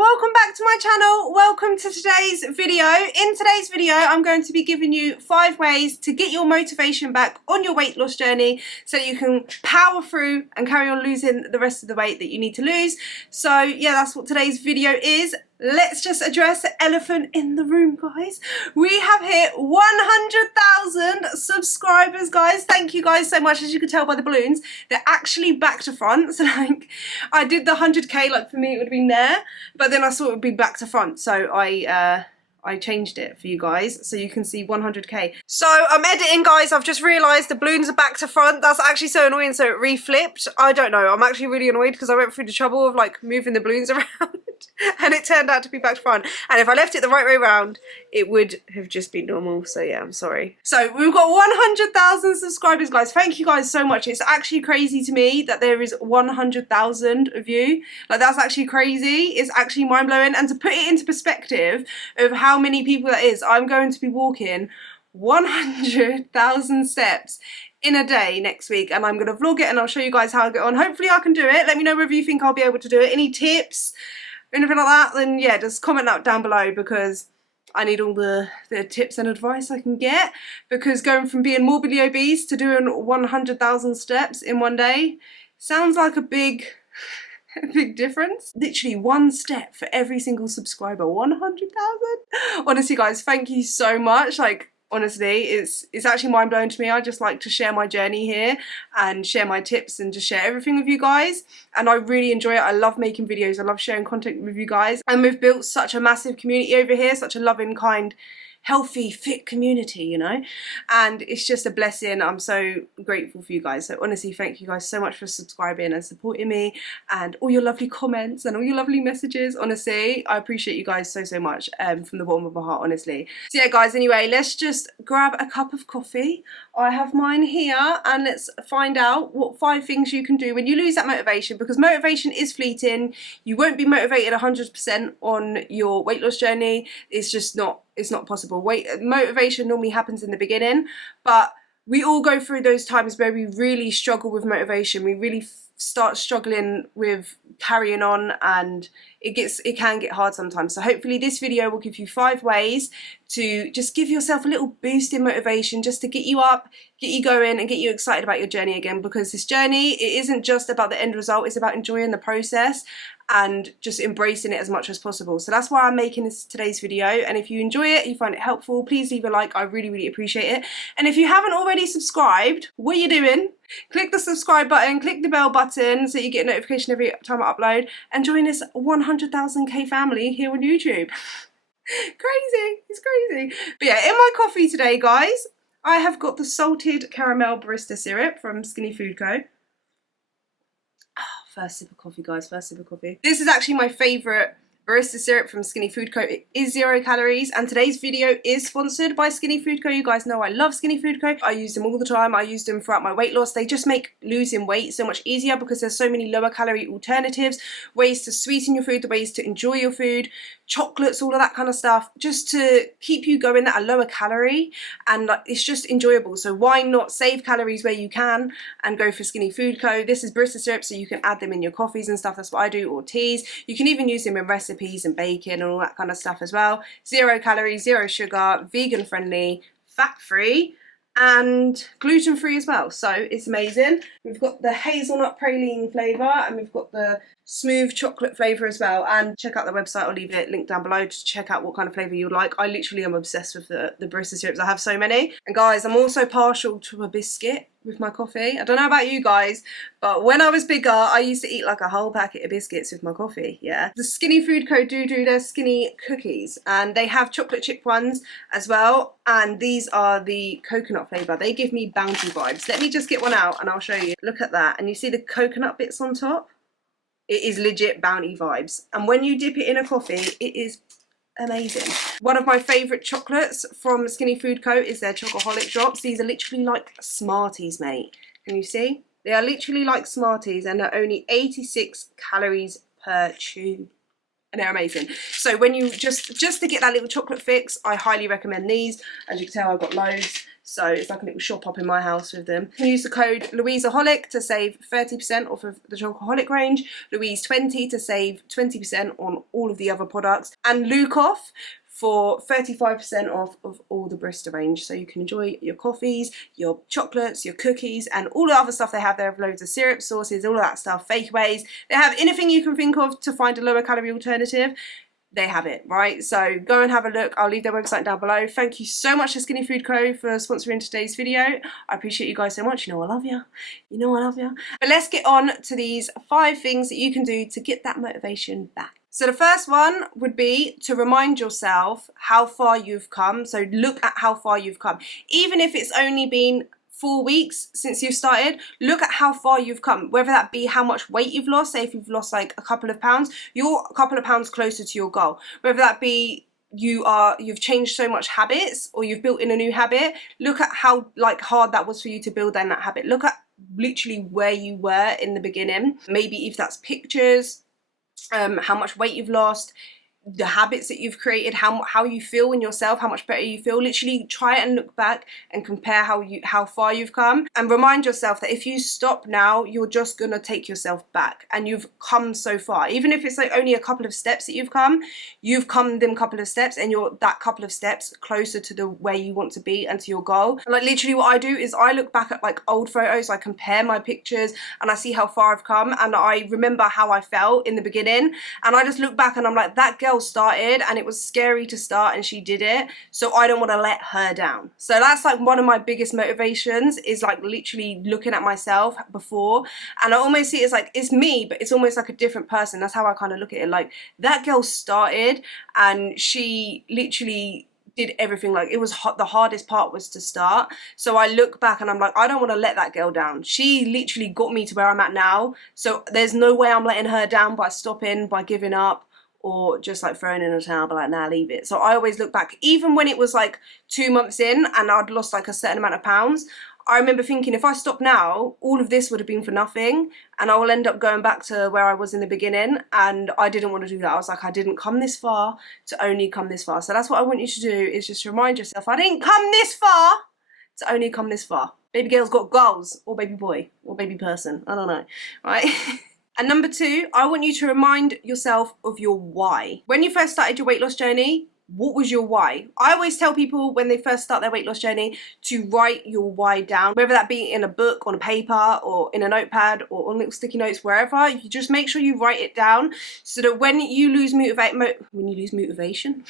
welcome back to my channel. Welcome to today's video. In today's video, I'm going to be giving you 5 ways to get your motivation back on your weight loss journey so you can power through and carry on losing the rest of the weight that you need to lose. So yeah, that's what today's video is. Let's just address the elephant in the room, guys. We have hit 100,000 subscribers, guys. Thank you guys so much. As you can tell by the balloons, they're actually back to front. So like, I did the 100k, like for me it would have been there, but then I saw it would be back to front. So I changed it for you guys so you can see 100k. So I'm editing, guys. I've just realised the balloons are back to front. That's actually so annoying, so it reflipped. I don't know. I'm actually really annoyed because I went through the trouble of like moving the balloons around and it turned out to be back to front. And if I left it the right way around, it would have just been normal. So yeah, I'm sorry. So we've got 100,000 subscribers, guys. Thank you guys so much. It's actually crazy to me that there is 100,000 of you. Like, that's actually crazy. It's actually mind-blowing. And to put it into perspective of how many people that is, I'm going to be walking 100,000 steps in a day next week, and I'm going to vlog it and I'll show you guys how I get on. Hopefully I can do it. Let me know whether you think I'll be able to do it. Any tips, anything like that, then yeah, just comment that down below, because I need all the tips and advice I can get, because going from being morbidly obese to doing 100,000 steps in one day sounds like a big difference. Literally 1 step for every single subscriber. 100,000. Honestly, guys, thank you so much. Like, honestly, it's actually mind-blowing to me. I just like to share my journey here and share my tips and just share everything with you guys, and I really enjoy it. I love making videos. I love sharing content with you guys, and we've built such a massive community over here, such a loving, kind, healthy, fit community, you know, and it's just a blessing. I'm so grateful for you guys. So honestly, thank you guys so much for subscribing and supporting me, and all your lovely comments and all your lovely messages. Honestly, I appreciate you guys so much, from the bottom of my heart, honestly. So yeah, guys, anyway, let's just grab a cup of coffee. I have mine here, and let's find out what 5 things you can do when you lose that motivation, because motivation is fleeting. You won't be motivated 100% on your weight loss journey. It's just not, it's not possible. Motivation normally happens in the beginning, but we all go through those times where we really struggle with motivation. We really start struggling with carrying on, and it can get hard sometimes. So hopefully this video will give you 5 ways to just give yourself a little boost in motivation, just to get you up, get you going, and get you excited about your journey again, because this journey, it isn't just about the end result. It's about enjoying the process and just embracing it as much as possible. So that's why I'm making today's video. And if you enjoy it, you find it helpful, please leave a like. I really appreciate it. And if you haven't already subscribed, what are you doing? Click the subscribe button, click the bell button so you get a notification every time I upload, and join this 100,000k family here on YouTube. Crazy, it's crazy. But yeah, in my coffee today, guys, I have got the salted caramel barista syrup from Skinny Food Co. First sip of coffee, guys, first sip of coffee. This is actually my favourite barista syrup from Skinny Food Co. It is 0 calories, and today's video is sponsored by Skinny Food Co. You guys know I love Skinny Food Co. I use them all the time. I use them throughout my weight loss. They just make losing weight so much easier, because there's so many lower calorie alternatives, ways to sweeten your food, the ways to enjoy your food, chocolates, all of that kind of stuff, just to keep you going at a lower calorie, and like, it's just enjoyable. So why not save calories where you can and go for Skinny Food Co. This is barista syrup, so you can add them in your coffees and stuff. That's what I do, or teas. You can even use them in recipes and baking and all that kind of stuff as well. 0 calories, 0 sugar, vegan friendly, fat free, and gluten free as well. So it's amazing. We've got the hazelnut praline flavour, and we've got the smooth chocolate flavour as well. And check out the website, I'll leave it linked down below to check out what kind of flavour you like. I literally am obsessed with the barista syrups. I have so many. And guys, I'm also partial to a biscuit with my coffee. I don't know about you guys, but when I was bigger, I used to eat like a whole packet of biscuits with my coffee, yeah. The Skinny Food Co. do their skinny cookies, and they have chocolate chip ones as well, and these are the coconut flavour. They give me bounty vibes. Let me just get one out and I'll show you. Look at that, and you see the coconut bits on top? It is legit bounty vibes, and when you dip it in a coffee, it is amazing. One of my favourite chocolates from Skinny Food Co. is their Chocoholic drops. These are literally like Smarties, mate. Can you see? They are literally like Smarties, and they're only 86 calories per chew. and they're amazing. So when you just to get that little chocolate fix, I highly recommend these. As you can tell, I've got loads, so it's like a little shop up in my house with them. You can use the code LOUISEOHOLIC to save 30% off of the Chocoholic range, Louise20 to save 20% on all of the other products, and LOUISEOHOLIC for 35% off of all the Barista range. So you can enjoy your coffees, your chocolates, your cookies, and all the other stuff they have. They have loads of syrup, sauces, all of that stuff, fakeaways. They have anything you can think of to find a lower calorie alternative. They have it, right? So go and have a look. I'll leave their website down below. Thank you so much to Skinny Food Co for sponsoring today's video. I appreciate you guys so much. You know I love you. You know I love you. But let's get on to these 5 things that you can do to get that motivation back. So the first one would be to remind yourself how far you've come. So look at how far you've come. Even if it's only been 4 weeks since you've started, look at how far you've come, whether that be how much weight you've lost. Say if you've lost like a couple of pounds, you're a couple of pounds closer to your goal. Whether that be you've changed so much habits, or you've built in a new habit. Look at how like hard that was for you to build in that habit. Look at literally where you were in the beginning. Maybe if that's pictures, how much weight you've lost, the habits that you've created, how you feel in yourself, how much better you feel. Literally try and look back and compare how far you've come, and remind yourself that if you stop now, you're just gonna take yourself back, and you've come so far. Even if it's like only a couple of steps that you've come them couple of steps, and you're that couple of steps closer to the where you want to be and to your goal. And like literally what I do is I look back at like old photos, I compare my pictures, and I see how far I've come, and I remember how I felt in the beginning, and I just look back and I'm like, that girl started and it was scary to start and she did it, so I don't want to let her down. So that's like one of my biggest motivations, is like literally looking at myself before, and I almost see it as like it's me, but it's almost like a different person. That's how I kind of look at it. Like that girl started and she literally did everything. Like it was the hardest part was to start. So I look back and I'm like, I don't want to let that girl down. She literally got me to where I'm at now, so there's no way I'm letting her down by stopping, by giving up, or just like throwing in a towel, but like, nah, leave it. So I always look back, even when it was like 2 months in and I'd lost like a certain amount of pounds, I remember thinking, if I stop now, all of this would have been for nothing, and I will end up going back to where I was in the beginning, and I didn't want to do that. I was like, I didn't come this far to only come this far. So that's what I want you to do, is just remind yourself, I didn't come this far to only come this far. Baby girl's got goals, or baby boy, or baby person, I don't know, right? And number 2, I want you to remind yourself of your why. When you first started your weight loss journey, what was your why? I always tell people when they first start their weight loss journey to write your why down, whether that be in a book, on a paper, or in a notepad, or on little sticky notes, wherever. You just make sure you write it down, so that when you lose motivation,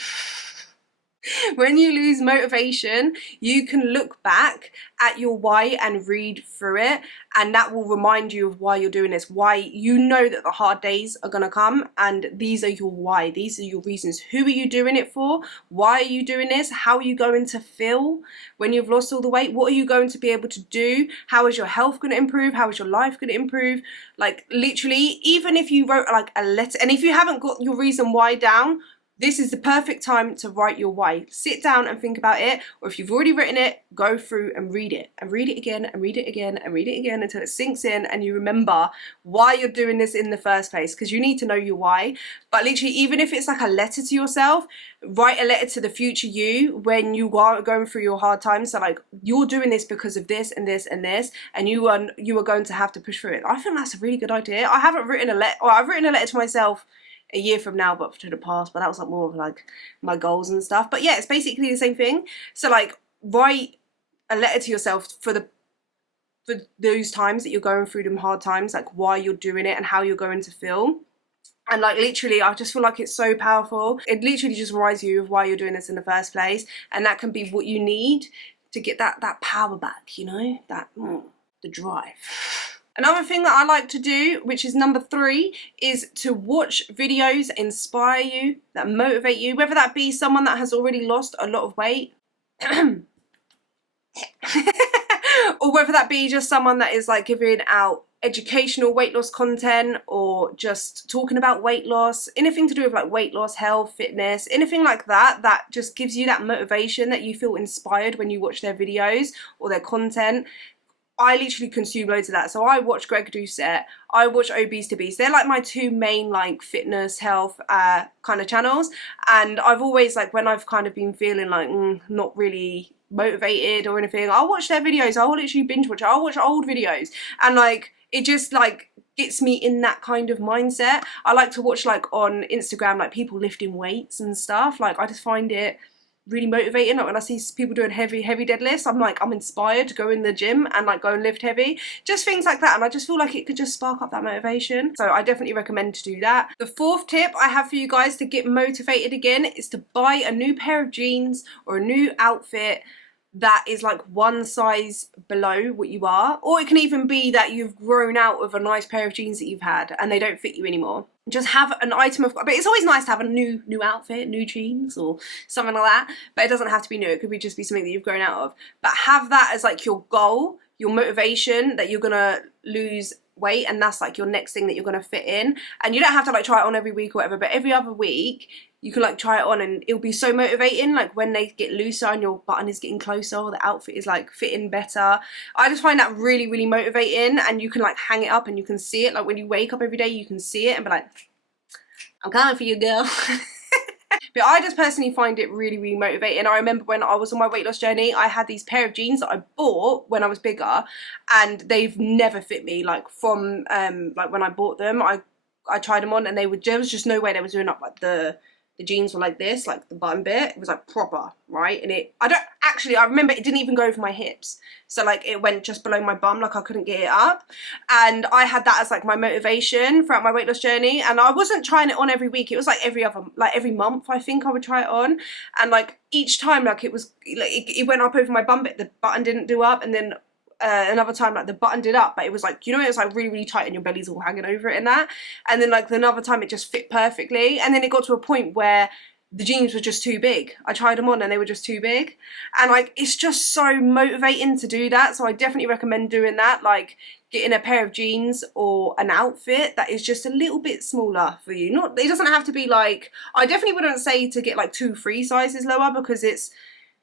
when you lose motivation, you can look back at your why and read through it, and that will remind you of why you're doing this. Why you know that the hard days are gonna come, and these are your why. These are your reasons. Who are you doing it for? Why are you doing this? How are you going to feel when you've lost all the weight? What are you going to be able to do? How is your health going to improve? How is your life going to improve? Like literally, even if you wrote like a letter, and if you haven't got your reason why down, this is the perfect time to write your why. Sit down and think about it, or if you've already written it, go through and read it again and read it again and read it again until it sinks in and you remember why you're doing this in the first place, because you need to know your why. But literally, even if it's like a letter to yourself, write a letter to the future you when you are going through your hard times. So like, you're doing this because of this and this and this, and you are going to have to push through it. I think that's a really good idea. I haven't written a letter, or I've written a letter to myself a year from now, but to the past, but that was like more of like my goals and stuff. But yeah, it's basically the same thing. So like, write a letter to yourself for those times that you're going through them hard times, like why you're doing it and how you're going to feel. And like literally, I just feel like it's so powerful. It literally just reminds you of why you're doing this in the first place, and that can be what you need to get that power back, you know, the drive. Another thing that I like to do, which is number 3, is to watch videos that inspire you, that motivate you, whether that be someone that has already lost a lot of weight, or whether that be just someone that is like giving out educational weight loss content, or just talking about weight loss, anything to do with like weight loss, health, fitness, anything like that, that just gives you that motivation, that you feel inspired when you watch their videos or their content. I literally consume loads of that. So I watch Greg Doucette, I watch Obese to Beast. They're like my two main like fitness, health kind of channels. And I've always, like, when I've kind of been feeling like not really motivated or anything, I'll watch their videos. I'll literally binge watch it. I'll watch old videos, and like it just like gets me in that kind of mindset. I like to watch like on Instagram like people lifting weights and stuff. Like I just find it really motivating. Like when I see people doing heavy deadlifts, I'm like, I'm inspired to go in the gym and like go and lift heavy, just things like that. And I just feel like it could just spark up that motivation. So I definitely recommend to do that. The fourth tip I have for you guys to get motivated again is to buy a new pair of jeans or a new outfit that is like one size below what you are, or it can even be that you've grown out of a nice pair of jeans that you've had and they don't fit you anymore. Just have an item of, but it's always nice to have a new outfit, new jeans or something like that, but it doesn't have to be new. It could be just be something that you've grown out of, but have that as like your goal, your motivation, that you're gonna lose weight and that's like your next thing that you're gonna fit in. And you don't have to like try it on every week or whatever, but every other week you can like try it on and it'll be so motivating, like when they get looser and your button is getting closer or the outfit is like fitting better. I just find that really motivating, and you can like hang it up and you can see it. Like when you wake up every day you can see it and be like, I'm coming for you, girl. But I just personally find it really motivating. I remember when I was on my weight loss journey, I had these pair of jeans that I bought when I was bigger and they've never fit me. Like from like when I bought them, I tried them on and there was just no way they were doing up. Like the jeans were like this, like the button bit, it was like proper, right? And I remember it didn't even go over my hips. So like it went just below my bum, like I couldn't get it up. And I had that as like my motivation throughout my weight loss journey. And I wasn't trying it on every week. It was like every month, I think I would try it on. And like each time, like it was, like it went up over my bum bit, the button didn't do up. And then another time like the button did up, but it was like, you know, it was like really tight and your belly's all hanging over it and that. And then like another time it just fit perfectly, and then it got to a point where the jeans were just too big. I tried them on and they were just too big, and like it's just so motivating to do that. So I definitely recommend doing that, like getting a pair of jeans or an outfit that is just a little bit smaller for you. Not, it doesn't have to be like, I definitely wouldn't say to get like 2-3 sizes lower, because it's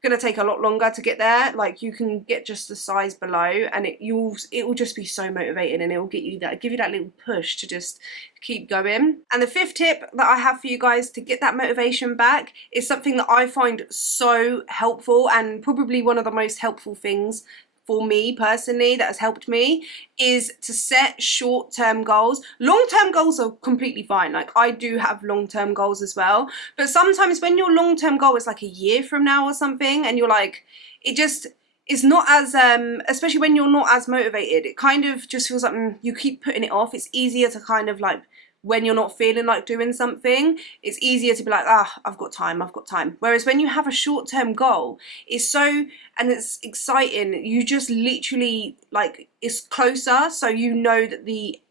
gonna take a lot longer to get there. Like you can get just the size below and it will just be so motivating, and it will give you that little push to just keep going. And the fifth tip that I have for you guys to get that motivation back is something that I find so helpful, and probably one of the most helpful things for me personally that has helped me, is to set short-term goals. Long-term goals are completely fine. Like I do have long-term goals as well, but sometimes when your long-term goal is like a year from now or something, and you're like, it just is not as especially when you're not as motivated, it kind of just feels like you keep putting it off. It's easier to kind of like, when you're not feeling like doing something, it's easier to be like, I've got time. Whereas when you have a short-term goal, it's it's exciting. You just literally, like, it's closer, so you know that the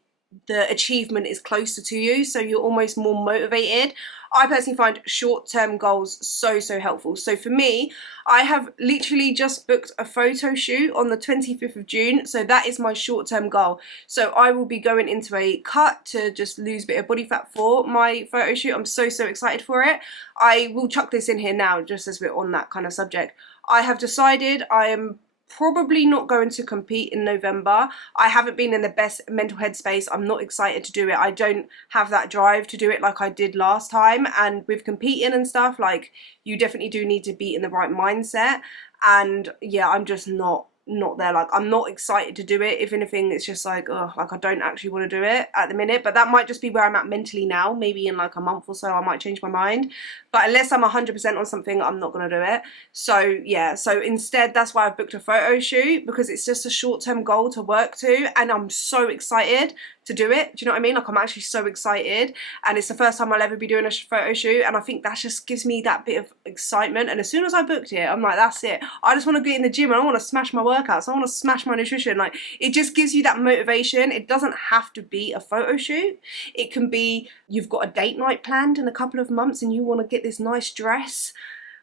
achievement is closer to you, so you're almost more motivated. I personally find short-term goals so helpful. So for me, I have literally just booked a photo shoot on the 25th of June. So that is my short-term goal. So I will be going into a cut to just lose a bit of body fat for my photo shoot. I'm so excited for it. I will chuck this in here now, just as we're on that kind of subject. I have decided I am probably not going to compete in November. I haven't been in the best mental headspace. I'm not excited to do it. I don't have that drive to do it like I did last time. And with competing and stuff, like, you definitely do need to be in the right mindset. And yeah, I'm just not there. Like, I'm not excited to do it. If anything, it's just like, oh, like I don't actually want to do it at the minute. But that might just be where I'm at mentally now. Maybe in like a month or so I might change my mind, but unless I'm 100% on something, I'm not going to do it. So yeah, so instead, that's why I've booked a photo shoot, because it's just a short-term goal to work to, and I'm so excited to do it. Do you know what I mean? Like, I'm actually so excited, and it's the first time I'll ever be doing a photo shoot, and I think that just gives me that bit of excitement. And as soon as I booked it, I'm like, that's it. I just want to get in the gym and I want to smash my workouts. I want to smash my nutrition. Like, it just gives you that motivation. It doesn't have to be a photo shoot. It can be you've got a date night planned in a couple of months and you want to get this nice dress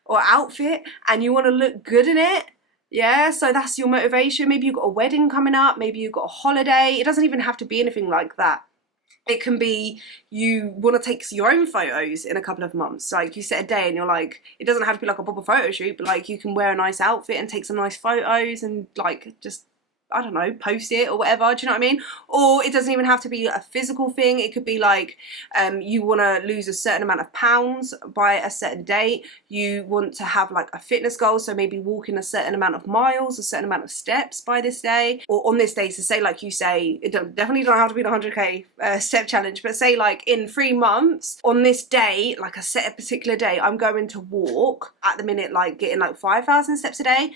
or outfit and you want to look good in it. Yeah, so that's your motivation. Maybe you've got a wedding coming up, maybe you've got a holiday. It doesn't even have to be anything like that. It can be you want to take your own photos in a couple of months. Like, you set a day and you're like, it doesn't have to be like a proper photo shoot, but like you can wear a nice outfit and take some nice photos and like just, I don't know, post it or whatever, do you know what I mean? Or it doesn't even have to be a physical thing. It could be like you want to lose a certain amount of pounds by a certain date. You want to have like a fitness goal, so maybe walking a certain amount of miles, a certain amount of steps by this day, or on this day. So say like you say, it definitely don't have to be the 100k step challenge, but say like in 3 months on this day, like a particular day, I'm going to walk at the minute like getting like 5,000 steps a day.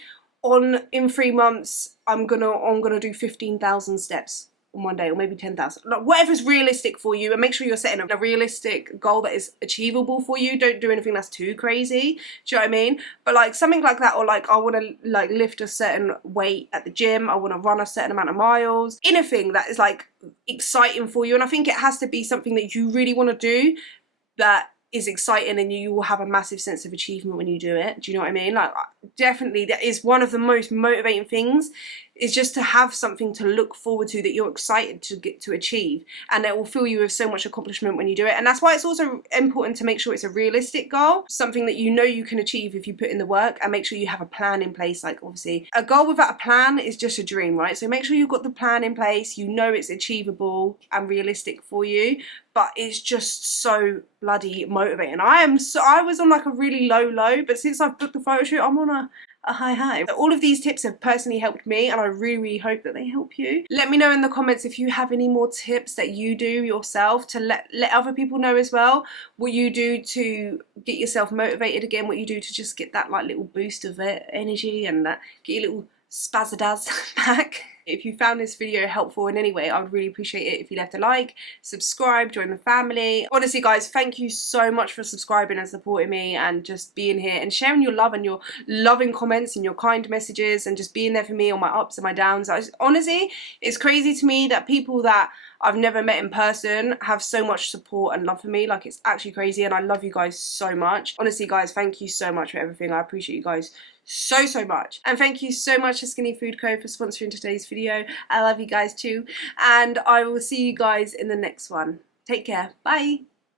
In 3 months I'm gonna do 15,000 steps on one day, or maybe 10,000, like whatever's realistic for you. And make sure you're setting a realistic goal that is achievable for you. Don't do anything that's too crazy, do you know what I mean? But like something like that, or like I want to like lift a certain weight at the gym, I want to run a certain amount of miles, anything that is like exciting for you. And I think it has to be something that you really want to do, that is exciting, and you will have a massive sense of achievement when you do it. Do you know what I mean? Like definitely that is one of the most motivating things, is just to have something to look forward to that you're excited to get to achieve, and it will fill you with so much accomplishment when you do it. And that's why it's also important to make sure it's a realistic goal, something that you know you can achieve if you put in the work, and make sure you have a plan in place. Like obviously a goal without a plan is just a dream, right? So make sure you've got the plan in place, you know it's achievable and realistic for you, but it's just so bloody motivating. I was on like a really low, but since I've booked the photo shoot, I'm on a high. All of these tips have personally helped me, and I really hope that they help you. Let me know in the comments if you have any more tips that you do yourself to let other people know as well, what you do to get yourself motivated again, what you do to just get that like little boost of energy and get your little spazzadaz back. If you found this video helpful in any way, I would really appreciate it if you left a like, subscribe, join the family. Honestly guys, thank you so much for subscribing and supporting me, and just being here and sharing your love and your loving comments and your kind messages, and just being there for me on my ups and my downs. Honestly, it's crazy to me that people that I've never met in person have so much support and love for me. Like, it's actually crazy, and I love you guys so much. Honestly guys, thank you so much for everything. I appreciate you guys so much, and thank you so much to Skinny Food Co for sponsoring today's video. I love you guys too, and I will see you guys in the next one. Take care. Bye.